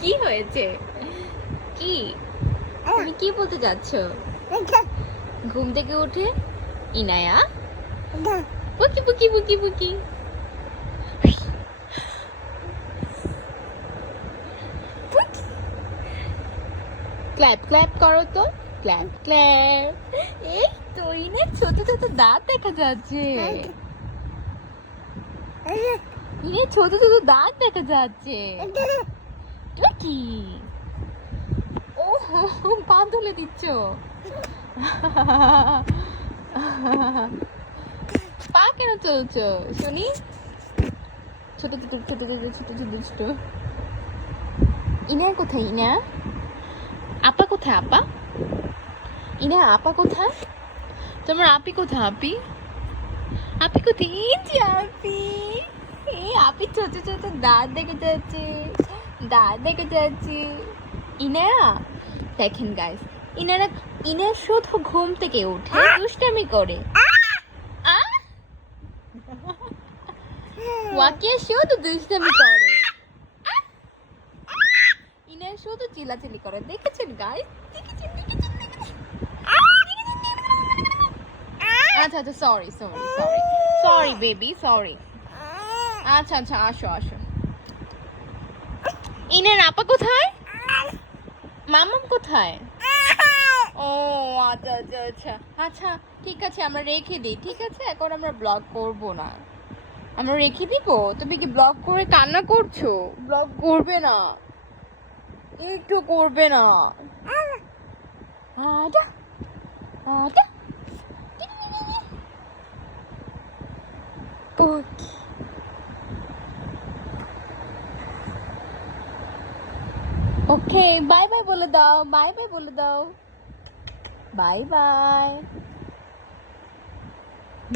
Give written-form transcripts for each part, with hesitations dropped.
কি হয়েছে? কি তুমি কি বলতে যাচ্ছ? ঘুম থেকে উঠে ইনায়া বুকি বুকি বুকি বুকি ক্ল্যাপ ক্ল্যাপ করো তো, ক্ল্যাপ ক্ল্যাপ। এই তো ইনে ছোট ছোট দাঁত দেখা যাচ্ছে, ইনে ছোট ছোট দাঁত দেখা যাচ্ছে। কি ও পা তুলে দিচ্ছ? পা কেন চলছো শুনি? ছোট ছোট ছোট ছোট ছোট ছোট ছোট। ইনা কোথায়? ইনা আপা কোথায়? আপা ইনা আপা কোথায়? তোমার আপি কোথায়? আপি আপি কোথায়? এই যে আপি, এই আপি ছোট ছোট দাঁত দেখে যাচ্ছে, দাঁত দেখে যাচ্ছে। ইনারা দেখেন গাইস, ইনারা ইনার শুধু ঘুম থেকে উঠে দুষ্টামি করে। ওয়াকিয়া শুধু দুষ্টামি করে, ইনার শুধু চিল্লাচিল্লি করে। দেখেছেন গাইস? দেখেছেন দেখেছেন দেখেছেন? আচ্ছা আচ্ছা, sorry sorry sorry sorry baby, sorry. আচ্ছা আচ্ছা, আসো আসো। ইনার আপা কোথায়? মামাম কোথায়? ও আচ্ছা আচ্ছা আচ্ছা আচ্ছা, ঠিক আছে আমরা রেখে দিই। ঠিক আছে, এখন আমরা ব্লগ করব না, আমরা রেখে দিব। তুমি কি ব্লগ করে কান্না করছো? ব্লগ করবে না, একটু করবে না। আটা আটা ওকে, ওকে বাই বাই বলে দাও, বাই বাই বলে দাও, বাই বাই,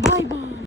বাই বাই।